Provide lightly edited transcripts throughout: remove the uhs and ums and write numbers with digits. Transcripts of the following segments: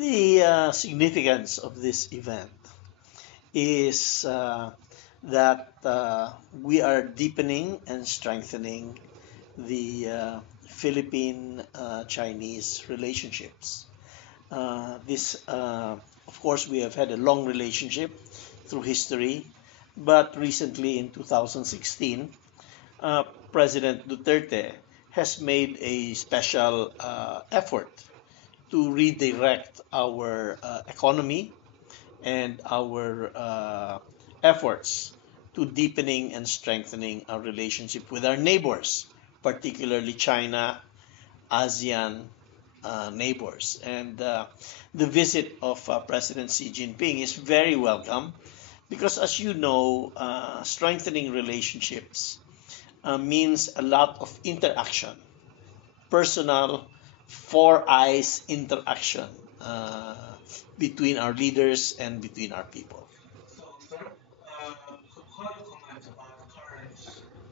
The significance of this event is that we are deepening and strengthening the Philippine-Chinese relationships. Of course, we have had a long relationship through history, but recently in 2016, uh, President Duterte has made a special effort to redirect our economy and our efforts to deepening and strengthening our relationship with our neighbors, particularly China, ASEAN neighbors. And the visit of President Xi Jinping is very welcome because, as you know, strengthening relationships means a lot of interaction, personal, four eyes interaction uh, between our leaders and between our people. So, sir, how do you comment about the current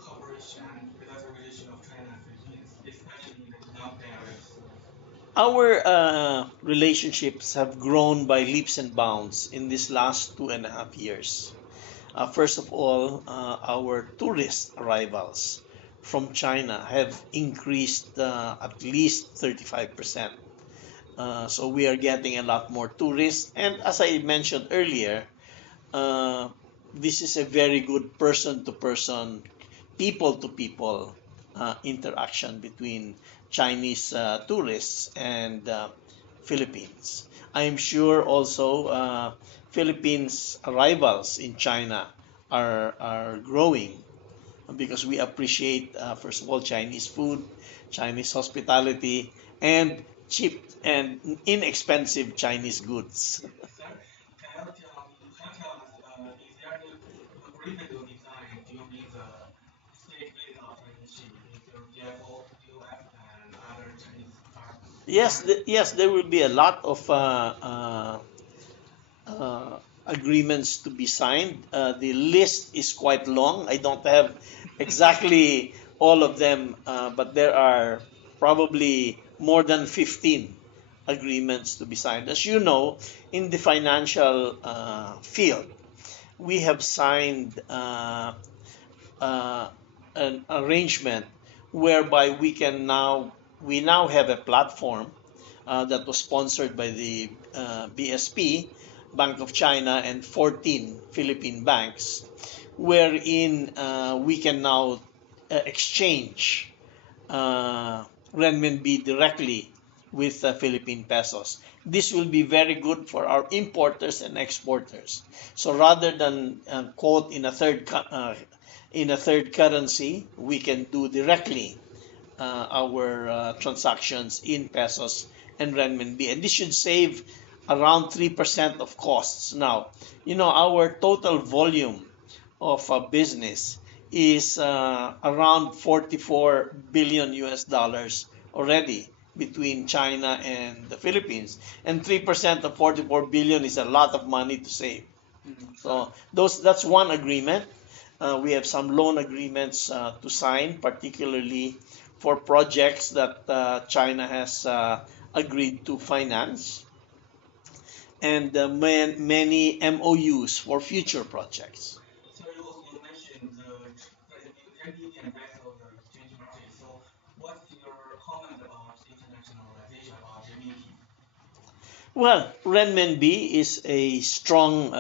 cooperation and bilateral relation of China and Philippines, especially in the economic areas? Our relationships have grown by leaps and bounds in these last 2.5 years. First of all, our tourist arrivals from China have increased at least 35%. So we are getting a lot more tourists. And as I mentioned earlier, uh, this is a very good person to person, people to people interaction between Chinese tourists and Philippines. I'm sure also Philippines arrivals in China are growing because we appreciate, first of all, Chinese food, Chinese hospitality, and cheap and inexpensive Chinese goods. Sir, can you tell us, is there any agreement you design during the state visit of President Xi with your DFO, DOF, and other Chinese Yes, partners? yes, there will be a lot of agreements to be signed. The list is quite long. I don't have exactly all of them, but there are probably more than 15 agreements to be signed. As you know, in the financial field, we have signed uh, an arrangement whereby we now have a platform that was sponsored by the BSP, Bank of China, and 14 Philippine banks, wherein we can now exchange renminbi directly with Philippine pesos. This will be very good for our importers and exporters. So rather than quote in a third currency, we can do directly our transactions in pesos and renminbi, and this should save around 3% of costs. Now, our total volume of business is around 44 billion US dollars already between China and the Philippines, and 3% of 44 billion is a lot of money to save. So that's one agreement. We have some loan agreements to sign, particularly for projects that China has agreed to finance, and many MOUs for future projects. So you mentioned the renminbi and rest of the exchange market. So what's your comment about internationalization about renminbi? Well, renminbi is a strong,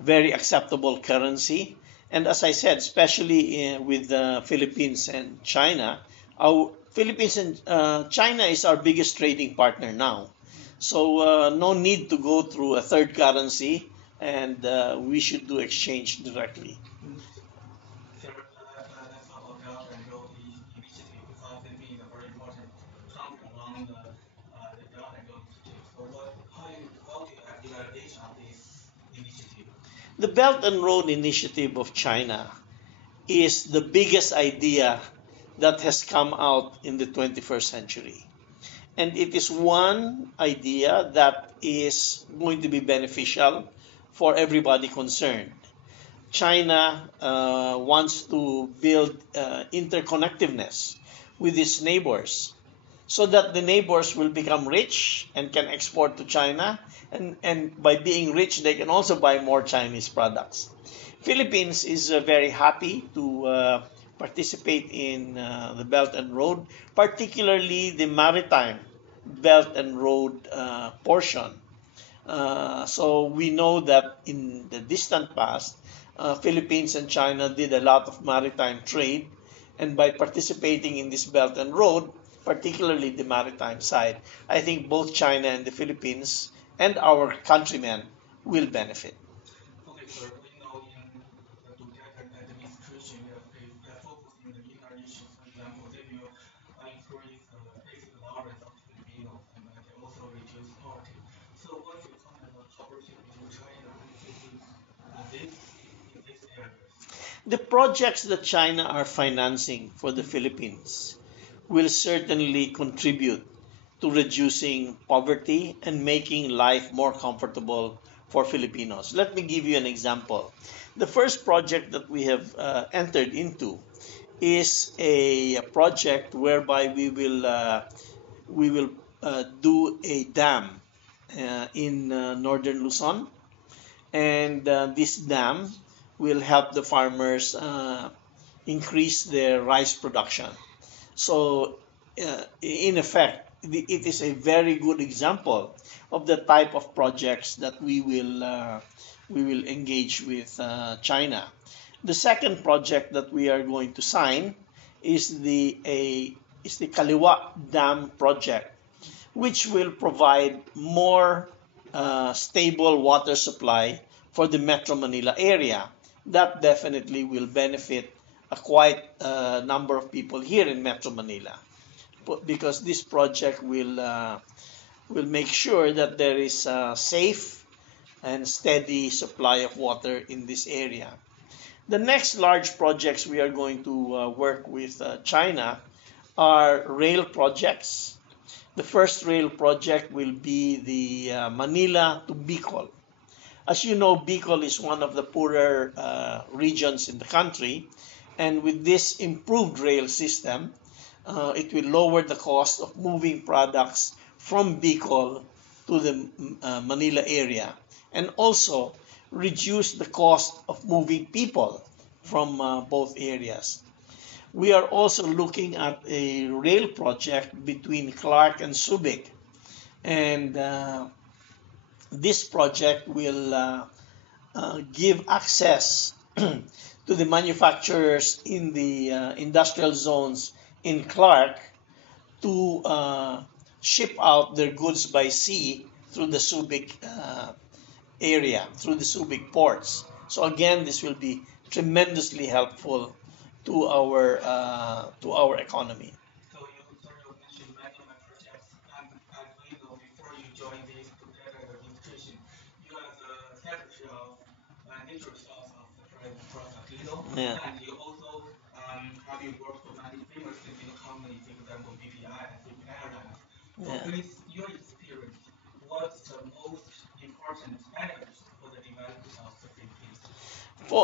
very acceptable currency. And as I said, especially with the Philippines and China, our Philippines and China is our biggest trading partner now. So no need to go through a third currency, and we should do exchange directly. Sir, let's talk about Belt and Road Initiative because Philippines is a very important country along the Belt and Road Initiative. So how do you evaluate of this initiative? The Belt and Road Initiative of China is the biggest idea that has come out in the 21st century. And it is one idea that is going to be beneficial for everybody concerned. China wants to build interconnectiveness with its neighbors. so that the neighbors will become rich and can export to China. And by being rich, they can also buy more Chinese products. Philippines is very happy to participate in the Belt and Road, particularly the maritime Belt and Road portion. So we know that in the distant past, Philippines and China did a lot of maritime trade, and by participating in this Belt and Road, particularly the maritime side, I think both China and the Philippines and our countrymen will benefit. Okay, sir. We know in the Duterte administration, they focus in the inner issues. For example, they will increase the basic allowance of Filipinos, and they also reduce poverty. So, what's your comment on cooperation between China and the Philippines in these areas? The projects that China are financing for the Philippines will certainly contribute to reducing poverty and making life more comfortable for Filipinos. Let me give you an example. The first project that we have entered into is a project whereby we will do a dam in northern Luzon, and this dam will help the farmers increase their rice production. So, in effect, it is a very good example of the type of projects that we will engage with China. The second project that we are going to sign is the Kaliwa Dam project, which will provide more stable water supply for the Metro Manila area. That definitely will benefit a quite number of people here in Metro Manila, because this project will make sure that there is a safe and steady supply of water in this area. The next large projects we are going to work with China are rail projects. The first rail project will be the Manila to Bicol. As you know, Bicol is one of the poorer regions in the country, and with this improved rail system, it will lower the cost of moving products from Bicol to the Manila area, and also reduce the cost of moving people from both areas. We are also looking at a rail project between Clark and Subic, and this project will give access to the manufacturers in the industrial zones in Clark to ship out their goods by sea through the Subic area, through the Subic ports. So again, this will be tremendously helpful to our economy. So you mentioned many of my projects, and as we know, before you joined this Duterte administration, you are the secretary of natural resource of the President Process Lido, Yeah. and you also have you worked for many famous Filipino companies, for example, BPI and Philippine Airlines. So Yeah. based your experience, what's the most important element for the development of the Philippines?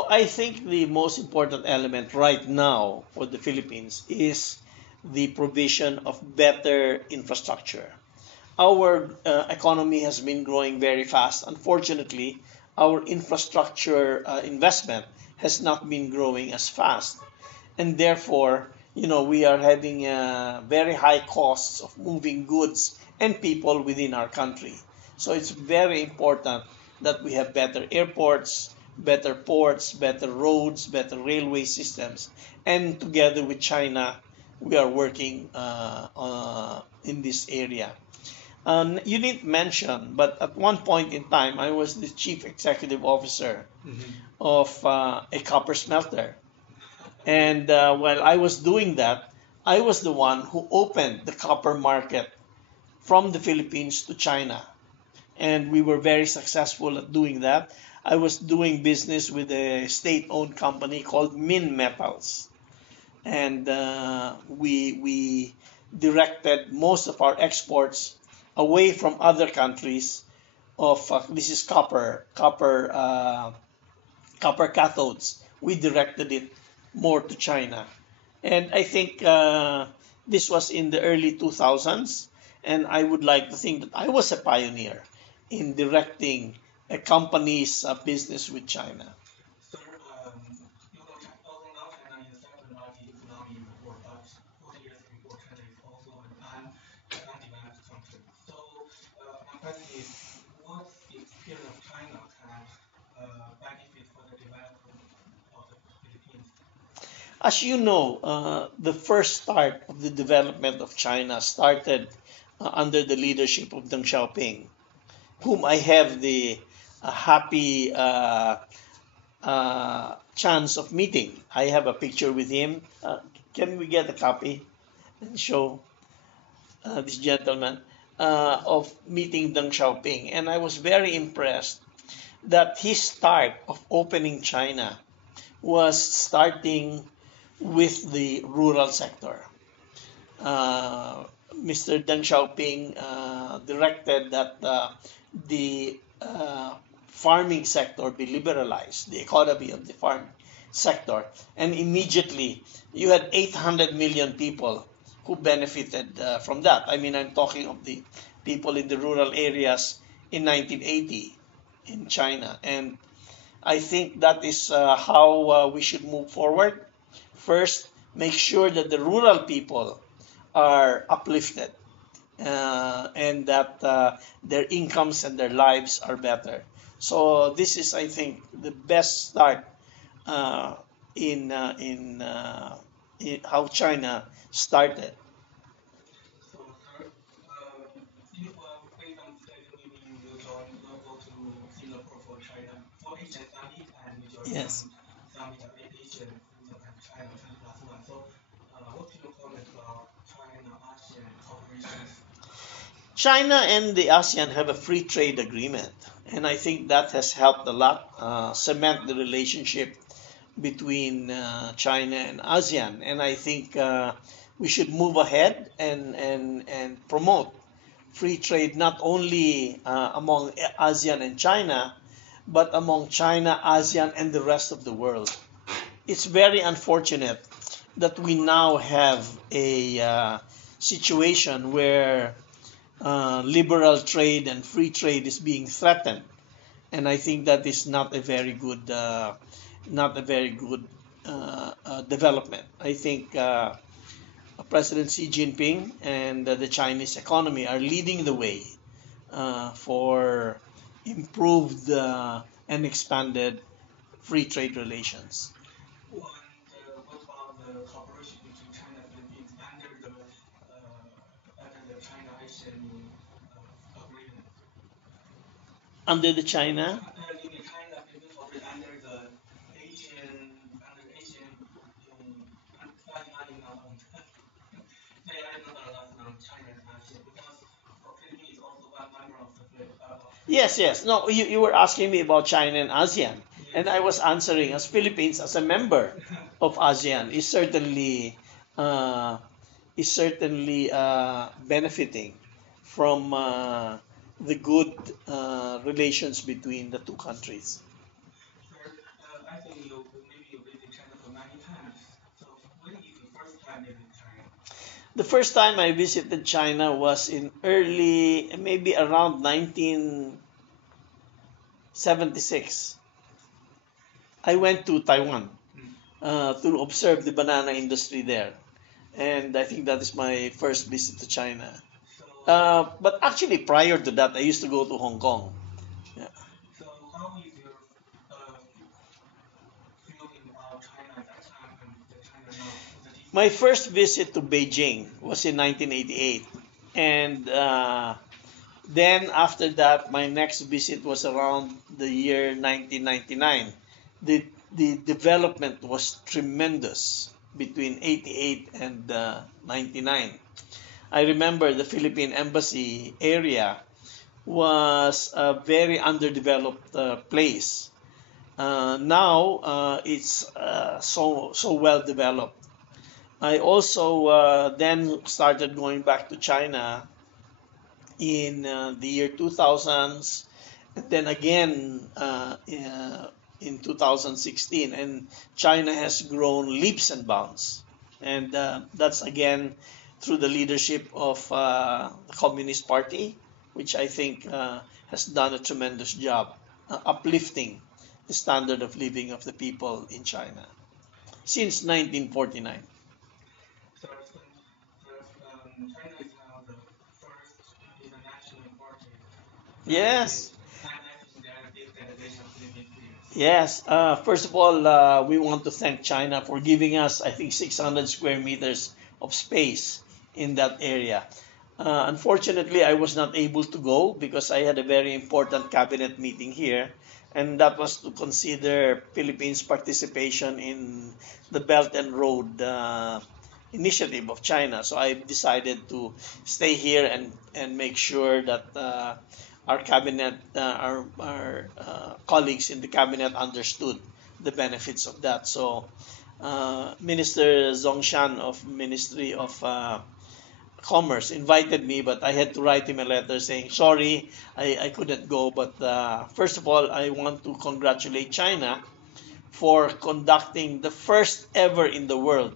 I think the most important element right now for the Philippines is the provision of better infrastructure. Our economy has been growing very fast. Unfortunately, our infrastructure investment has not been growing as fast, and therefore, we are having very high costs of moving goods and people within our country. So it's very important that we have better airports, better ports, better roads, better railway systems, and together with China, we are working in this area. You didn't mention, but at one point in time, I was the chief executive officer of a copper smelter. And while I was doing that, I was the one who opened the copper market from the Philippines to China. And we were very successful at doing that. I was doing business with a state-owned company called Min Metals. And we directed most of our exports away from other countries of this is copper cathodes. We directed it more to China, and I think This was in the early 2000s, and I would like to think that I was a pioneer in directing a company's business with China. Sir, although now China is the second largest economy in the world, but 40 years before China is also an undeveloped country. So my question is, what the experience of China can benefit for the development of the Philippines? As you know, the first start of the development of China started under the leadership of Deng Xiaoping, whom I have the happy chance of meeting. I have a picture with him. Can we get a copy and show this gentleman of meeting Deng Xiaoping? And I was very impressed that his start of opening China was starting with the rural sector. Mr. Deng Xiaoping directed that the farming sector be liberalized, the economy of the farm sector, and immediately you had 800 million people who benefited from that. I mean, I'm talking of the people in the rural areas in 1980 in China, and I think that is how we should move forward. First, make sure that the rural people are uplifted and that their incomes and their lives are better. So this is, I think, the best start uh, in how China started. So, sir, if based on schedule, maybe you will go to Singapore for China for Asian Summit, and you join Yes. some summit of Asian and China 20 plus one. So, what's your comment about China ASEAN cooperations? China and the ASEAN have a free trade agreement, and I think that has helped a lot cement the relationship between China and ASEAN. And I think we should move ahead and promote free trade not only among ASEAN and China, but among China, ASEAN, and the rest of the world. It's very unfortunate that we now have a situation where liberal trade and free trade is being threatened, and I think that is not a very good development. I think President Xi Jinping and the Chinese economy are leading the way for improved and expanded free trade relations. And what about the cooperation between China and Philippines under the China ASEAN agreement? Under the China, In the China Philippines operate under Asian starting now on they are not allowed on China and ASEAN because Philippines is also one member of yes, yes. No, you were asking me about China and ASEAN, and I was answering as Philippines as a member of ASEAN uh, is certainly benefiting from the good relations between the two countries. Sir, I think maybe you visit China for many times. So when is the first time you visit China? The first time I visited China was in early, maybe around 1976. I went to Taiwan to observe the banana industry there, and I think that is my first visit to China. So But actually, prior to that, I used to go to Hong Kong. Yeah. so how is your uh, feeling about China at that time and the China now? The My difference. first visit to Beijing was in 1988, and then after that, my next visit was around the year 1999. The the development was tremendous between 88 and 99. I remember the Philippine embassy area was a very underdeveloped place. Now it's so well developed. I also then started going back to China in the year 2000s, and then again in 2016. And China has grown leaps and bounds. And that's again through the leadership of the Communist Party, which I think has done a tremendous job uplifting the standard of living of the people in China since 1949. So, China is now the first international party Yes, highlighting their digitalization of living fields. yes. First of all, we want to thank China for giving us, I think, 600 square meters of space in that area. Unfortunately, I was not able to go because I had a very important cabinet meeting here, and that was to consider Philippines' participation in the Belt and Road initiative of China. So I decided to stay here and make sure that our cabinet, our colleagues in the cabinet understood the benefits of that. So Minister Zongshan of Ministry of Commerce invited me, but I had to write him a letter saying, sorry, I couldn't go. But first of all, I want to congratulate China for conducting the first ever in the world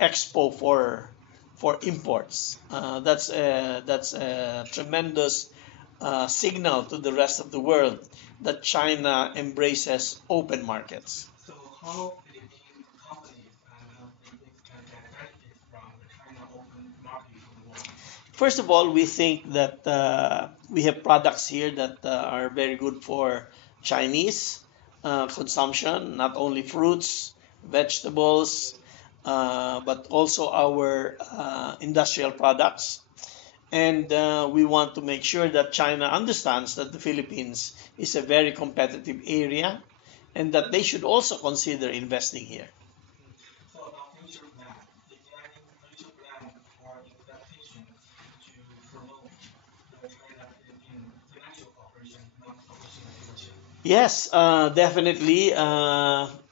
expo for imports. That's a tremendous signal to the rest of the world that China embraces open markets. So, how Philippine companies and how Philippines can get benefits from the China open market to the world? First of all, we think that we have products here that are very good for Chinese consumption, not only fruits, vegetables, but also our industrial products. And we want to make sure that China understands that the Philippines is a very competitive area and that they should also consider investing here. So, about future plan, is there any future plan or expectation to promote the China-Philippine financial cooperation, not cooperation in the future? Yes, definitely.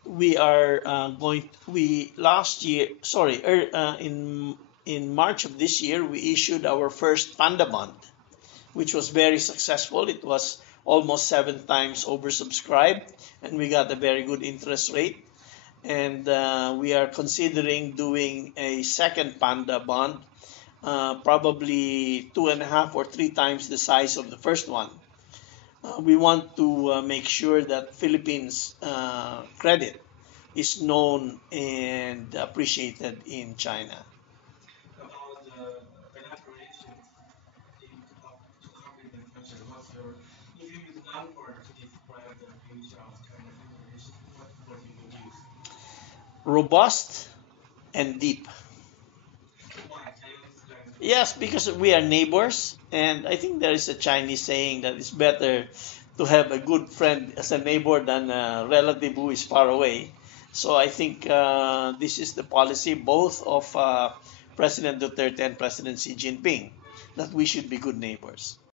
We are going. We last year, sorry, in March of this year, we issued our first panda bond, which was very successful. It was almost 7 times oversubscribed, and we got a very good interest rate. And we are considering doing a second panda bond, probably 2.5 or 3 times the size of the first one. We want to make sure that Philippines credit is known and appreciated in China. About the collaborations to cooperate in the future, if you use one word to describe the future of China-Philippine relations, what word you would use? Robust and deep. Why? Can you explain? Yes, because we are neighbors, and I think there is a Chinese saying that it's better to have a good friend as a neighbor than a relative who is far away. So I think this is the policy both of President Duterte and President Xi Jinping, that we should be good neighbors.